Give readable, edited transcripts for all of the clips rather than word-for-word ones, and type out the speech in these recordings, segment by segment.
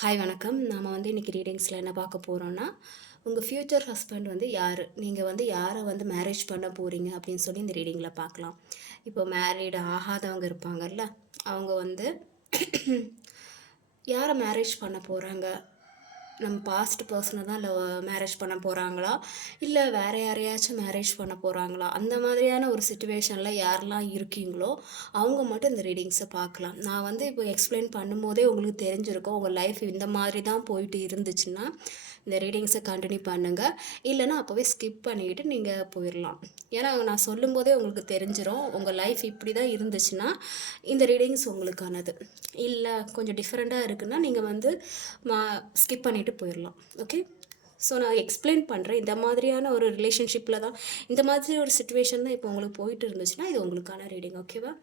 Hi வணக்கம். நாம இன்னைக்கு ரீடிங்ஸில் என்ன பார்க்க போகிறோன்னா, உங்கள் ஃப்யூச்சர் ஹஸ்பண்ட் யார், நீங்கள் யாரை மேரேஜ் பண்ண போகிறீங்க அப்படின்னு சொல்லி இந்த ரீடிங்கில் பார்க்கலாம். இப்போ மேரீடு ஆகாதவங்க இருப்பாங்கல்ல, அவங்க யாரை மேரேஜ் பண்ண போகிறாங்க, நம்ம பாஸ்ட் பர்சனை தான் மேரேஜ் பண்ண போகிறாங்களா, இல்லை வேறு யாரையாச்சும் மேரேஜ் பண்ண போகிறாங்களா, அந்த மாதிரியான ஒரு சுச்சுவேஷனில் யாரெல்லாம் இருக்கீங்களோ அவங்க மட்டும் இந்த ரீடிங்ஸை பார்க்கலாம். நான் இப்போ எக்ஸ்பிளைன் பண்ணும்போதே உங்களுக்கு தெரிஞ்சிருக்கும், உங்கள் லைஃப் இந்த மாதிரி தான் போயிட்டு இருந்துச்சுன்னா இந்த ரீடிங்ஸை கண்டினியூ பண்ணுங்கள், இல்லைன்னா அப்போவே ஸ்கிப் பண்ணிக்கிட்டு நீங்கள் போயிடலாம். ஏன்னா நான் சொல்லும்போதே உங்களுக்கு தெரிஞ்சிடும், உங்கள் லைஃப் இப்படி தான் இருந்துச்சுன்னா இந்த ரீடிங்ஸ் உங்களுக்கானது. இல்லை கொஞ்சம் டிஃப்ரெண்ட்டாக இருக்குன்னா நீங்கள் ஸ்கிப் பண்ணிவிட்டு போயிடலாம். ஓகே, ஸோ நான் எக்ஸ்பிளைன் பண்ணுறேன். இந்த மாதிரியான ஒரு ரிலேஷன்ஷிப்பில் தான், இந்த மாதிரி ஒரு சுச்சுவேஷன் தான் இப்போ உங்களுக்கு போயிட்டு இருந்துச்சுன்னா இது உங்களுக்கான ரீடிங். ஓகேவா,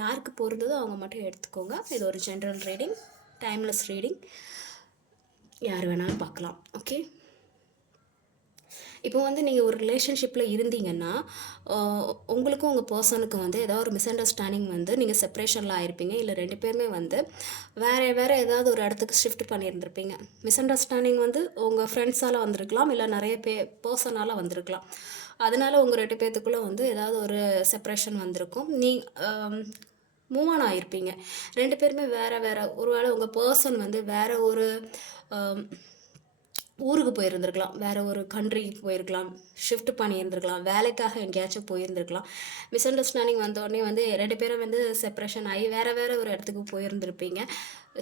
யாருக்கு பொருந்ததோ அவங்க மட்டும் எடுத்துக்கோங்க. இது ஒரு ஜென்ரல் ரீடிங், டைம்லெஸ் ரீடிங், யார் வேணாலும் பார்க்கலாம். ஓகே, இப்போ நீங்கள் ஒரு ரிலேஷன்ஷிப்பில் இருந்தீங்கன்னா உங்களுக்கும் உங்கள் பர்சனுக்கும் ஏதாவது ஒரு மிஸ் அண்டர்ஸ்டாண்டிங் நீங்கள் செப்பரேஷனில் ஆகிருப்பீங்க, இல்லை ரெண்டு பேருமே வேறு ஏதாவது ஒரு இடத்துக்கு ஷிஃப்ட் பண்ணியிருந்திருப்பீங்க. மிஸ் அண்டர்ஸ்டாண்டிங் உங்கள் ஃப்ரெண்ட்ஸால் வந்திருக்கலாம், இல்லை நிறைய பர்சனால் வந்திருக்கலாம். அதனால் உங்கள் ரெண்டு பேர்த்துக்குள்ளே ஏதாவது ஒரு செப்பரேஷன் வந்திருக்கும். மூவ் ஆன் ஆகிருப்பீங்க. ரெண்டு பேருமே வேறு ஒருவேளை உங்கள் பர்சன் வேறு ஒரு ஊருக்கு போயிருந்துருக்கலாம், வேறு ஒரு கண்ட்ரிக்கு போயிருக்கலாம், ஷிஃப்ட் பண்ணியிருந்துருக்கலாம், வேலைக்காக எங்கேயாச்சும் போயிருந்துருக்கலாம். மிஸ் அண்டர்ஸ்டாண்டிங் வந்தோடனே ரெண்டு பேரும் செப்பரேஷன் ஆகி வேறு ஒரு இடத்துக்கு போயிருந்துருப்பீங்க.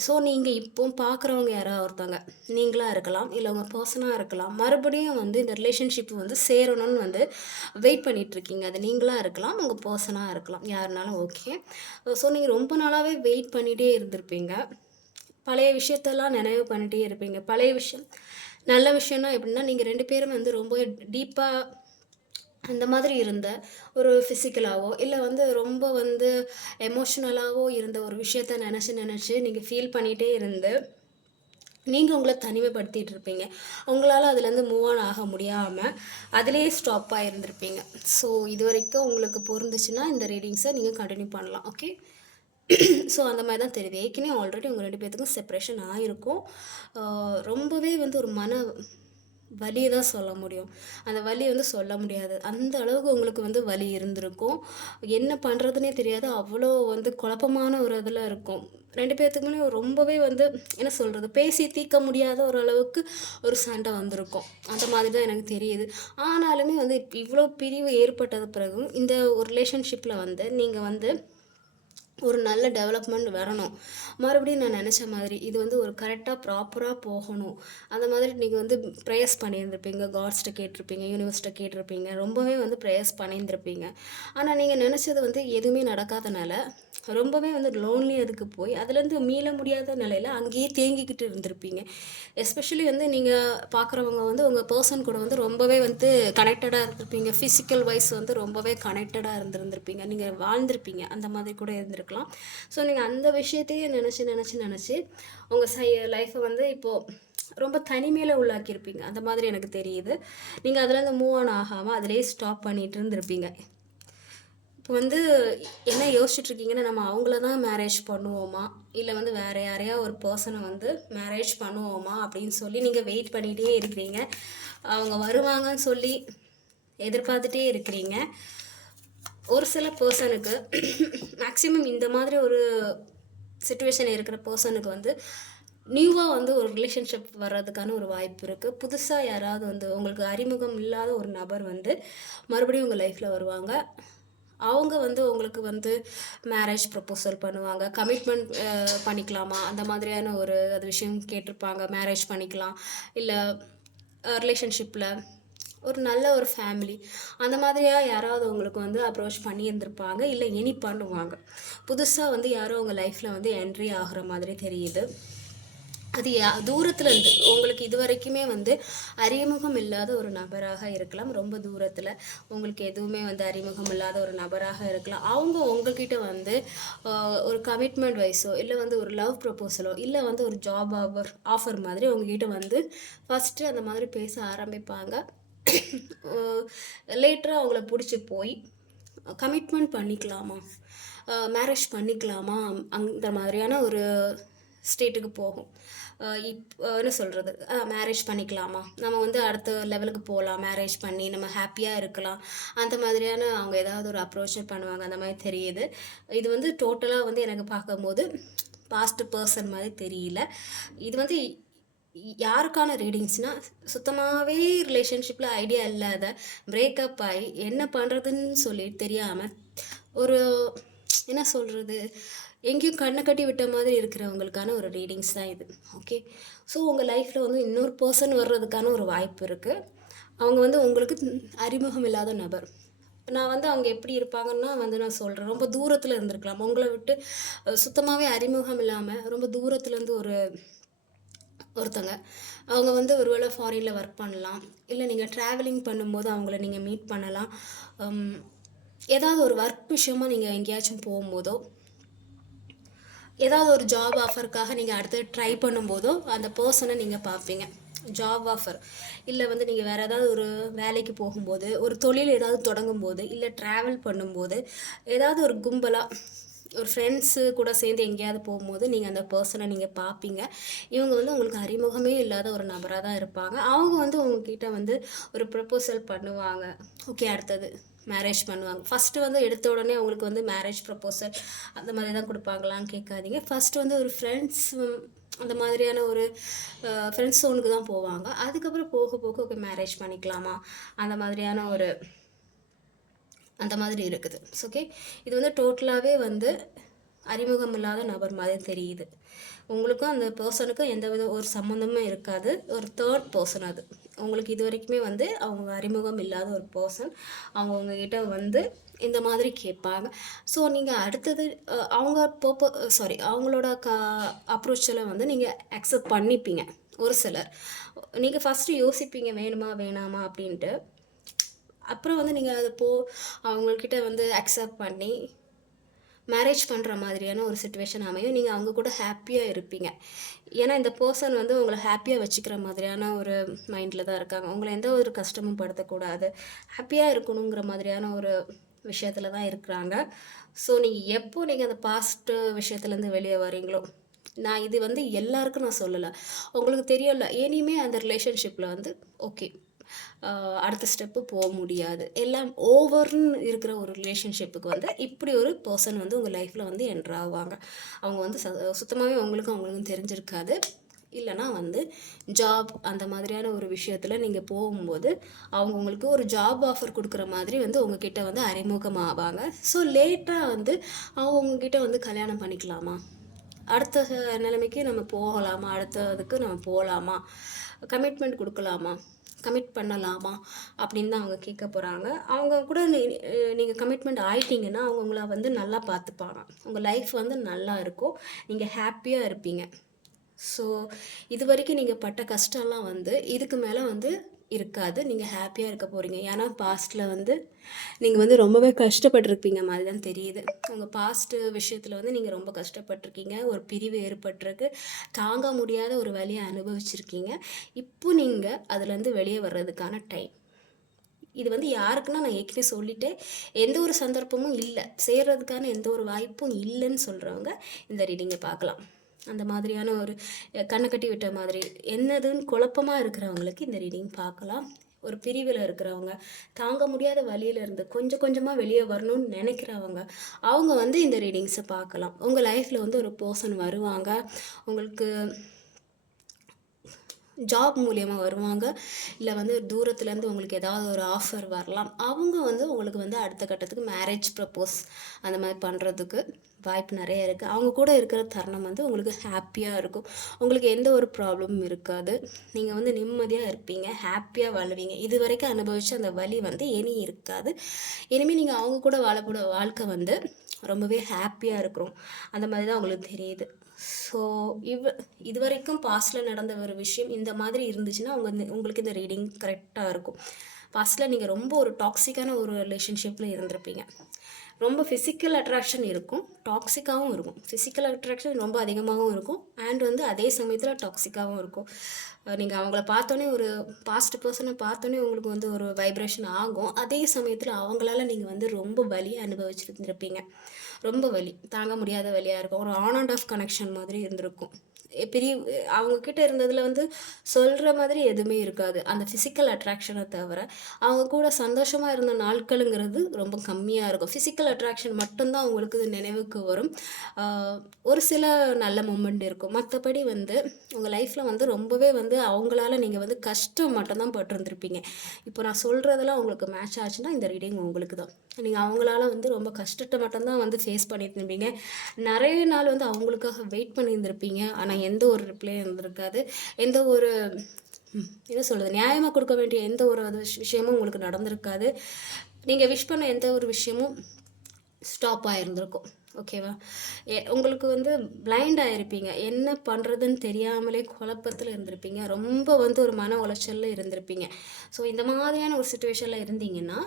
ஸோ நீங்கள் இப்போ பார்க்குறவங்க யாராவது ஒருத்தவங்க நீங்களாக இருக்கலாம், இல்லை உங்கள் பர்சனாக இருக்கலாம். மறுபடியும் இந்த ரிலேஷன்ஷிப் சேரணும்னு வெயிட் பண்ணிகிட்ருக்கீங்க. அது நீங்களாக இருக்கலாம், உங்கள் பர்சனாக இருக்கலாம், யாருனாலும் ஓகே. ஸோ நீங்கள் ரொம்ப நாளாகவே வெயிட் பண்ணிகிட்டே இருந்திருப்பீங்க. பழைய விஷயத்தெல்லாம் நினைவு பண்ணிகிட்டே இருப்பீங்க. பழைய விஷயம் நல்ல விஷயம்னா எப்படின்னா, நீங்கள் ரெண்டு பேரும் ரொம்ப டீப்பாக அந்த மாதிரி இருந்த ஒரு ஃபிசிக்கலாகவோ இல்லை ரொம்ப எமோஷ்னலாகவோ இருந்த ஒரு விஷயத்த நினச்சி நீங்கள் ஃபீல் பண்ணிகிட்டே இருந்து நீங்கள் உங்களை தனிமைப்படுத்திகிட்டு இருப்பீங்க. உங்களால் அதுலேருந்து மூவ் ஆன் ஆக முடியாமல் அதிலேயே ஸ்டாப்பாக இருந்திருப்பீங்க. ஸோ இது வரைக்கும் உங்களுக்கு பொருந்துச்சுன்னா இந்த ரீடிங்ஸை நீங்கள் கண்டினியூ பண்ணலாம். ஓகே, ஸோ அந்த மாதிரி தான் தெரியுது. ஏற்கனவே ஆல்ரெடி உங்கள் ரெண்டு பேர்த்துக்கும் செப்பரேஷன் ஆகிருக்கும். ரொம்பவே ஒரு மன வலியை தான் சொல்ல முடியும். அந்த வலி சொல்ல முடியாது. அந்த அளவுக்கு உங்களுக்கு வலி இருந்திருக்கும். என்ன பண்ணுறதுனே தெரியாது. அவ்வளோ குழப்பமான ஒரு இதில் இருக்கும். ரெண்டு பேர்த்துக்குமே ரொம்பவே என்ன சொல்கிறது, பேசி தீர்க்க முடியாத ஒரு அளவுக்கு ஒரு சண்டை வந்திருக்கும். அந்த மாதிரி தான் எனக்கு தெரியுது. ஆனாலுமே இவ்வளோ பிரிவு ஏற்பட்டது பிறகும் இந்த ஒரு ரிலேஷன்ஷிப்பில் நீங்கள் ஒரு நல்ல டெவலப்மெண்ட் வரணும். மறுபடியும் நான் நினச்ச மாதிரி இது ஒரு கரெக்டாக ப்ராப்பராக போகணும். அந்த மாதிரி நீங்கள் ப்ரேயர்ஸ் பண்ணியிருந்திருப்பீங்க, காட்ஸ்கிட்ட கேட்டிருப்பீங்க, யூனிவர்ஸ்கிட்ட கேட்டிருப்பீங்க, ரொம்பவே ப்ரேயர்ஸ் பண்ணியிருந்திருப்பீங்க. ஆனால் நீங்கள் நினச்சது எதுவுமே நடக்காதனால ரொம்பவே லோன்லி அதுக்கு போய் அதுலேருந்து மீள முடியாத நிலையில் அங்கேயே தேங்கிக்கிட்டு இருந்திருப்பீங்க. எஸ்பெஷலி நீங்கள் பார்க்குறவங்க உங்கள் பர்சன் கூட ரொம்பவே கனெக்டடாக இருந்திருப்பீங்க. ஃபிசிக்கல் வைஸ் ரொம்பவே கனெக்டடாக இருந்திருந்திருப்பீங்க. நீங்கள் வாழ்ந்திருப்பீங்க, அந்த மாதிரி கூட இருந்திருக்கலாம். ஸோ நீங்கள் அந்த விஷயத்தையே நினச்சி உங்கள் லைஃப்பை இப்போது ரொம்ப தனிமையில் உள்ளாக்கியிருப்பீங்க. அந்த மாதிரி எனக்கு தெரியுது. நீங்கள் அதுலேருந்து மூவ் ஆன் ஆகாமல் அதிலே ஸ்டாப் பண்ணிகிட்டு இருந்திருப்பீங்க. இப்போ என்ன யோசிச்சுட்ருக்கீங்கன்னா, நம்ம அவங்கள தான் மேரேஜ் பண்ணுவோமா, இல்லை வேறு யாரையா ஒரு பர்சனை மேரேஜ் பண்ணுவோமா அப்படின்னு சொல்லி நீங்கள் வெயிட் பண்ணிகிட்டே இருக்கிறீங்க. அவங்க வருவாங்கன்னு சொல்லி எதிர்பார்த்துட்டே இருக்கிறீங்க. ஒரு சில பர்சனுக்கு மேக்ஸிமம் இந்த மாதிரி ஒரு சிச்சுவேஷன் இருக்கிற பர்சனுக்கு நியூவாக ஒரு ரிலேஷன்ஷிப் வர்றதுக்கான ஒரு வாய்ப்பு இருக்குது. புதுசாக யாராவது உங்களுக்கு அறிமுகம் இல்லாத ஒரு நபர் மறுபடியும் உங்கள் லைஃப்பில் வருவாங்க. அவங்க உங்களுக்கு மேரேஜ் ப்ரப்போசல் பண்ணுவாங்க. கமிட்மெண்ட் பண்ணிக்கலாமா அந்த மாதிரியான ஒரு அது விஷயம் கேட்டிருப்பாங்க. மேரேஜ் பண்ணிக்கலாம், இல்லை ரிலேஷன்ஷிப்பில் ஒரு நல்ல ஒரு ஃபேமிலி அந்த மாதிரியாக யாராவது உங்களுக்கு அப்ரோச் பண்ணியிருந்திருப்பாங்க, இல்லை இனி பண்ணுவாங்க. புதுசாக யாரோ உங்கள் லைஃப்பில் என்ட்ரி ஆகிற மாதிரி தெரியுது. அது தூரத்தில் இருந்து உங்களுக்கு இது வரைக்குமே அறிமுகம் இல்லாத ஒரு நபராக இருக்கலாம். ரொம்ப தூரத்தில் உங்களுக்கு எதுவுமே அறிமுகம் இல்லாத ஒரு நபராக இருக்கலாம். அவங்க உங்ககிட்ட ஒரு கமிட்மெண்ட் வைஸோ இல்லை ஒரு லவ் ப்ரப்போசலோ இல்லை ஒரு ஜாப் ஆஃபர் மாதிரி உங்ககிட்ட ஃபஸ்ட்டு அந்த மாதிரி பேச ஆரம்பிப்பாங்க. லேட்டராக அவங்கள பிடிச்சி போய் கமிட்மெண்ட் பண்ணிக்கலாமா, மேரேஜ் பண்ணிக்கலாமா, அந்த மாதிரியான ஒரு ஸ்டேட்டுக்கு போகும். என்ன சொல்கிறது, மேரேஜ் பண்ணிக்கலாமா, நம்ம வந்து அடுத்த லெவலுக்கு போகலாம், மேரேஜ் பண்ணி நம்ம ஹாப்பியாக இருக்கலாம், அந்த மாதிரியான அவங்க ஏதாவது ஒரு அப்ரோச் பண்ணுவாங்க, அந்த மாதிரி தெரியுது. இது வந்து டோட்டலாக வந்து எனக்கு பார்க்கும்போது பாஸ்ட் பர்சன் மாதிரி தெரியல. இது வந்து யாருக்கான ரீடிங்ஸ்னால், சுத்தமாகவே ரிலேஷன்ஷிப்பில் ஐடியா இல்லாத, பிரேக்கப் ஆகி என்ன பண்ணுறதுன்னு சொல்லி தெரியாமல் ஒரு என்ன சொல்கிறது, எங்கேயும் கண்ணை கட்டி விட்ட மாதிரி இருக்கிறவங்களுக்கான ஒரு ரீடிங்ஸ் தான் இது. ஓகே, ஸோ உங்கள் லைஃப்பில் வந்து இன்னொரு பர்சன் வர்றதுக்கான ஒரு வாய்ப்பு இருக்குது. அவங்க வந்து உங்களுக்கு அறிமுகம் இல்லாத நபர். நான் வந்து அவங்க எப்படி இருப்பாங்கன்னா வந்து நான் சொல்கிறேன், ரொம்ப தூரத்தில் இருந்திருக்கலாம், உங்களை விட்டு சுத்தமாகவே அறிமுகம் இல்லாமல் ரொம்ப தூரத்துலேருந்து ஒருத்தங்க. அவங்க வந்து ஒருவேளை ஃபாரினில் ஒர்க் பண்ணலாம், இல்லை நீங்கள் ட்ராவலிங் பண்ணும்போது அவங்கள நீங்கள் மீட் பண்ணலாம். ஏதாவது ஒரு ஒர்க் விஷயமாக நீங்கள் எங்கேயாச்சும் போகும்போதோ, ஏதாவது ஒரு ஜாப் ஆஃபருக்காக நீங்கள் அடுத்து ட்ரை பண்ணும்போதோ அந்த பர்சனை நீங்கள் பார்ப்பீங்க. ஜாப் ஆஃபர் இல்லை வந்து நீங்கள் வேறு ஏதாவது ஒரு வேலைக்கு போகும்போது, ஒரு தொழில் ஏதாவது தொடங்கும்போது, இல்லை ட்ராவல் பண்ணும்போது, ஏதாவது ஒரு கும்பலாக ஒரு ஃப்ரெண்ட்ஸு கூட சேர்ந்து எங்கேயாவது போகும்போது நீங்கள் அந்த பர்சனை நீங்கள் பார்ப்பீங்க. இவங்க வந்து உங்களுக்கு அறிமுகமே இல்லாத ஒரு நபராக தான் இருப்பாங்க. அவங்க வந்து உங்ககிட்ட வந்து ஒரு ப்ரப்போசல் பண்ணுவாங்க. ஓகே, அடுத்தது மேரேஜ் பண்ணுவாங்க. ஃபஸ்ட்டு வந்து எடுத்த உடனே அவங்களுக்கு வந்து மேரேஜ் ப்ரப்போசல் அந்த மாதிரி தான் கொடுப்பாங்களான்னு கேட்காதீங்க. ஃபஸ்ட்டு வந்து ஒரு ஃப்ரெண்ட்ஸ் அந்த மாதிரியான ஒரு ஃப்ரெண்ட்ஸ் ஜோனுக்கு தான் போவாங்க. அதுக்கப்புறம் போக போக ஓகே மேரேஜ் பண்ணிக்கலாமா, அந்த மாதிரியான ஒரு அந்த மாதிரி இருக்குது. ஓகே, இது வந்து டோட்டலாகவே வந்து அறிமுகம் இல்லாத நபர் மாதிரி தெரியுது. உங்களுக்கும் அந்த பர்சனுக்கும் எந்த வித ஒரு சம்மந்தமும் இருக்காது. ஒரு தேர்ட் பர்சன் அது. உங்களுக்கு இது வரைக்குமே வந்து அவங்க அறிமுகம் இல்லாத ஒரு பர்சன். அவங்க உங்ககிட்ட வந்து இந்த மாதிரி கேட்பாங்க. ஸோ நீங்கள் அடுத்தது அவங்க அவங்களோட அப்ரோச்சில் வந்து நீங்கள் அக்செப்ட் பண்ணிப்பீங்க. ஒரு சிலர் நீங்கள் ஃபஸ்ட்டு யோசிப்பீங்க வேணுமா வேணாமா அப்படின்ட்டு. அப்புறம் வந்து நீங்கள் அது அவங்கக்கிட்ட வந்து அக்செப்ட் பண்ணி மேரேஜ் பண்ணுற மாதிரியான ஒரு சிச்சுவேஷன் அமையும். நீங்கள் அவங்க கூட ஹாப்பியாக இருப்பீங்க. ஏன்னா இந்த பர்சன் வந்து உங்களை ஹாப்பியாக வச்சுக்கிற மாதிரியான ஒரு மைண்டில் தான் இருக்காங்க. உங்களை எந்த ஒரு கஷ்டமும் படுத்தக்கூடாது, ஹாப்பியாக இருக்கணுங்கிற மாதிரியான ஒரு விஷயத்தில் தான் இருக்கிறாங்க. ஸோ நீங்கள் அந்த பாஸ்ட்டு விஷயத்துலேருந்து வெளியே வரீங்களோ, நான் இது வந்து எல்லாருக்கும் நான் சொல்லலை, உங்களுக்கு தெரியல இனிமே அந்த ரிலேஷன்ஷிப்பில் வந்து ஓகே அடுத்த ஸ்டெப்பு போக முடியாது, எல்லாம் ஓவர்னு இருக்கிற ஒரு ரிலேஷன்ஷிப்புக்கு வந்து இப்படி ஒரு பர்சன் வந்து உங்கள் லைஃப்பில் வந்து என்ட்ரு ஆவாங்க. அவங்க வந்து சுத்தமாகவே அவங்களுக்கும் தெரிஞ்சிருக்காது. இல்லைனா வந்து ஜாப் அந்த மாதிரியான ஒரு விஷயத்தில் நீங்கள் போகும்போது அவங்க உங்களுக்கு ஒரு ஜாப் ஆஃபர் கொடுக்குற மாதிரி வந்து உங்ககிட்ட வந்து அறிமுகமாவாங்க. ஸோ லேட்டாக வந்து அவங்க உங்ககிட்ட வந்து கல்யாணம் பண்ணிக்கலாமா, அடுத்த நிலைமைக்கு நம்ம போகலாமா, அடுத்ததுக்கு நம்ம போகலாமா, கமிட்மெண்ட் கொடுக்கலாமா, கமிட் பண்ணலாமா அப்படின்னு தான் அவங்க கேட்க போகிறாங்க. அவங்க கூட நீங்கள் கமிட்மெண்ட் ஆயிட்டீங்கன்னா அவங்க உங்களை வந்து நல்லா பார்த்துப்பாங்க. உங்கள் லைஃப் வந்து நல்லா இருக்கும், நீங்கள் ஹாப்பியாக இருப்பீங்க. ஸோ இது வரைக்கும் நீங்கள் பட்ட கஷ்டம்லாம் வந்து இதுக்கு மேலே வந்து இருக்காது. நீங்கள் ஹாப்பியாக இருக்க போகிறீங்க. ஏன்னா பாஸ்ட்டில் வந்து நீங்கள் வந்து ரொம்பவே கஷ்டப்பட்டிருப்பீங்க மாதிரி தான் தெரியுது. உங்கள் பாஸ்ட்டு விஷயத்தில் வந்து நீங்கள் ரொம்ப கஷ்டப்பட்டிருக்கீங்க. ஒரு பிரிவு ஏற்பட்டிருக்கு, தாங்க முடியாத ஒரு வலியை அனுபவிச்சிருக்கீங்க. இப்போ நீங்கள் அதுலேருந்து வெளியே வர்றதுக்கான டைம் இது வந்து யாருக்குன்னா, நான் ஏற்கனவே சொல்லிட்டேன், எந்த ஒரு சந்தர்ப்பமும் இல்லை, சேர்றதுக்கான எந்த ஒரு வாய்ப்பும் இல்லைன்னு சொல்கிறவங்க இந்த ரீடிங்கை பார்க்கலாம். அந்த மாதிரியான ஒரு கண்ணை கட்டி விட்ட மாதிரி என்னதுன்னு குழப்பமாக இருக்கிறவங்களுக்கு இந்த ரீடிங் பார்க்கலாம். ஒரு பிரிவில் இருக்கிறவங்க, தாங்க முடியாத வழியிலேருந்து கொஞ்சம் கொஞ்சமாக வெளியே வரணும்னு நினைக்கிறவங்க, அவங்க வந்து இந்த ரீடிங்ஸை பார்க்கலாம். உங்கள் லைஃப்பில் வந்து ஒரு பர்சன் வருவாங்க, உங்களுக்கு ஜாப் மூலியமாக வருவாங்க, இல்லை வந்து தூரத்துலேருந்து உங்களுக்கு ஏதாவது ஒரு ஆஃபர் வரலாம். அவங்க வந்து உங்களுக்கு வந்து அடுத்த கட்டத்துக்கு மேரேஜ் ப்ரப்போஸ் அந்த மாதிரி பண்ணுறதுக்கு வாய்ப்பு நிறைய இருக்குது. அவங்க கூட இருக்கிற தருணம் வந்து உங்களுக்கு ஹாப்பியாக இருக்கும், உங்களுக்கு எந்த ஒரு ப்ராப்ளமும் இருக்காது, நீங்கள் வந்து நிம்மதியாக இருப்பீங்க, ஹாப்பியாக வாழுவீங்க. இது வரைக்கும் அனுபவித்த அந்த வலி வந்து இனி இருக்காது. இனிமேல் நீங்கள் அவங்க கூட வாழக்கூட வாழ்க்கை வந்து ரொம்பவே ஹாப்பியாக இருக்கிறோம் அந்த மாதிரி தான் உங்களுக்கு தெரியுது. ஸோ இது வரைக்கும் பாஸ்ட்டில் நடந்த ஒரு விஷயம் இந்த மாதிரி இருந்துச்சுன்னா உங்களுக்கு இந்த ரீடிங் கரெக்டாக இருக்கும். பாஸ்ட்டில் நீங்கள் ரொம்ப ஒரு டாக்ஸிக்கான ஒரு ரிலேஷன்ஷிப்பில் இருந்திருப்பீங்க. ரொம்ப ஃபிசிக்கல் அட்ராக்ஷன் இருக்கும், டாக்ஸிக்காகவும் இருக்கும். ஃபிசிக்கல் அட்ராக்ஷன் ரொம்ப அதிகமாகவும் இருக்கும், அண்ட் வந்து அதே சமயத்தில் டாக்ஸிக்காகவும் இருக்கும். நீங்கள் அவங்கள பார்த்தோன்னே ஒரு பாஸ்ட் பர்சனை பார்த்தோன்னே உங்களுக்கு வந்து ஒரு வைப்ரேஷன் ஆகும். அதே சமயத்தில் அவங்களால நீங்கள் வந்து ரொம்ப வலியை அனுபவிச்சுருந்துருப்பீங்க. ரொம்ப வலி, தாங்க முடியாத வலியாக இருக்கும். ஒரு ஆன் அண்ட் ஆஃப் கனெக்ஷன் மாதிரி இருந்திருக்கும். பெரிய அவங்க கிட்ட இருந்ததில் வந்து சொல்கிற மாதிரி எதுவுமே இருக்காது. அந்த ஃபிசிக்கல் அட்ராக்ஷனை தவிர, அவங்க கூட சந்தோஷமாக இருந்த நாட்களுங்கிறது ரொம்ப கம்மியாக இருக்கும். ஃபிசிக்கல் அட்ராக்ஷன் மட்டும்தான் அவங்களுக்கு நினைவுக்கு வரும். ஒரு சில நல்ல மூமெண்ட் இருக்கும். மற்றபடி வந்து உங்கள் லைஃப்பில் வந்து ரொம்பவே வந்து அவங்களால நீங்கள் வந்து கஷ்டம் மட்டும்தான் பட்டிருந்துருப்பீங்க. இப்போ நான் சொல்கிறதெல்லாம் உங்களுக்கு மேட்ச் ஆச்சுன்னா இந்த ரீடிங் உங்களுக்கு தான். நீங்கள் அவங்களால வந்து ரொம்ப கஷ்டத்தை மட்டும்தான் வந்து ஃபேஸ் பண்ணியிருந்திருப்பீங்க. நிறைய நாள் வந்து அவங்களுக்காக வெயிட் பண்ணியிருந்திருப்பீங்க. ஆனால் எந்த ஒரு ரிப்ளையும் இருந்திருக்காது. எந்த ஒரு என்ன சொல்கிறது, நியாயமாக கொடுக்க வேண்டிய எந்த ஒரு விஷயமும் உங்களுக்கு நடந்திருக்காது. நீங்கள் விஷ் பண்ண எந்த ஒரு விஷயமும் ஸ்டாப் ஆகிருந்திருக்கும். ஓகேவா? உங்களுக்கு வந்து பிளைண்ட் ஆகிருப்பீங்க. என்ன பண்ணுறதுன்னு தெரியாமலே குழப்பத்தில் இருந்திருப்பீங்க. ரொம்ப வந்து ஒரு மன உளைச்சலில் இருந்திருப்பீங்க. ஸோ இந்த மாதிரியான ஒரு சுச்சுவேஷனில் இருந்தீங்கன்னா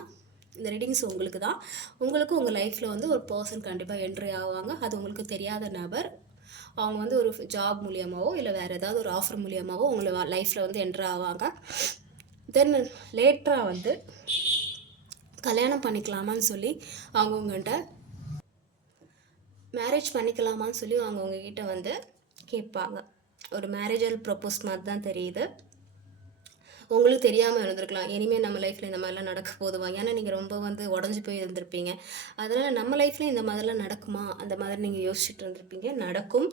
இந்த ரீடிங்ஸ் உங்களுக்கு தான். உங்களுக்கு உங்கள் லைஃப்பில் வந்து ஒரு பர்சன் கண்டிப்பாக என்ட்ரி ஆவாங்க. அது உங்களுக்கு தெரியாத நபர். அவங்க வந்து ஒரு ஜாப் மூலியமாகவோ இல்லை வேறு ஏதாவது ஒரு ஆஃபர் மூலியமாகவோ உங்களை லைஃப்பில் வந்து என்ட்ரு ஆவாங்க. தென் லேட்டராக வந்து கல்யாணம் பண்ணிக்கலாமான்னு சொல்லி அவங்க உங்கள்கிட்ட மேரேஜ் பண்ணிக்கலாமான்னு சொல்லி அவங்க உங்ககிட்ட வந்து கேட்பாங்க. ஒரு மேரேஜல் ப்ரப்போஸ் மாதிரி தான் தெரியுது. உங்களுக்கு தெரியாமல் இருந்திருக்கலாம். இனிமேல் நம்ம லைஃப்பில் இந்த மாதிரிலாம் நடக்க போதுவா? ஏன்னா நீங்கள் ரொம்ப வந்து உடஞ்சி போய் இருந்திருப்பீங்க. அதனால் நம்ம லைஃப்லேயும் இந்த மாதிரிலாம் நடக்குமா? அந்த மாதிரி நீங்கள் யோசிச்சுட்டு இருந்திருப்பீங்க. நடக்கும்.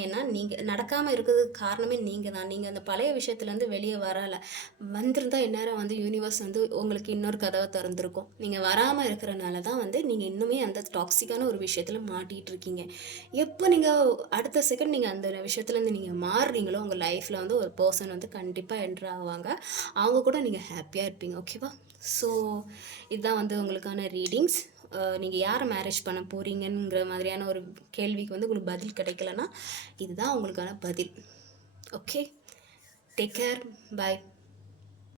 ஏன்னா நீங்கள் நடக்காமல் இருக்கிறதுக்கு காரணமே நீங்கள் தான். நீங்கள் அந்த பழைய விஷயத்துலேருந்து வெளியே வரலை. வந்திருந்தால் இந்நேரம் வந்து யூனிவர்ஸ் வந்து உங்களுக்கு இன்னொரு கதவை திறந்துருக்கும். நீங்கள் வராமல் இருக்கிறனால தான் வந்து நீங்கள் இன்னுமே அந்த டாக்ஸிக்கான ஒரு விஷயத்தில் மாட்டிகிட்டு இருக்கீங்க. எப்போ நீங்கள் அடுத்த செகண்ட் நீங்கள் அந்த விஷயத்துலேருந்து நீங்கள் மாறுறீங்களோ உங்கள் லைஃப்பில் வந்து ஒரு பர்சன் வந்து கண்டிப்பாக என்ட்ரு ஆவாங்க. அவங்க கூட நீங்கள் ஹாப்பியாக இருப்பீங்க. ஓகேவா? ஸோ இதுதான் வந்து உங்களுக்கான ரீடிங்ஸ். நீங்கள் யாரை மேரேஜ் பண்ண போகிறீங்கங்கிற மாதிரியான ஒரு கேள்விக்கு வந்து உங்களுக்கு பதில் கிடைக்கலன்னா இதுதான் உங்களுக்கான பதில். ஓகே, டேக் கேர், பாய்.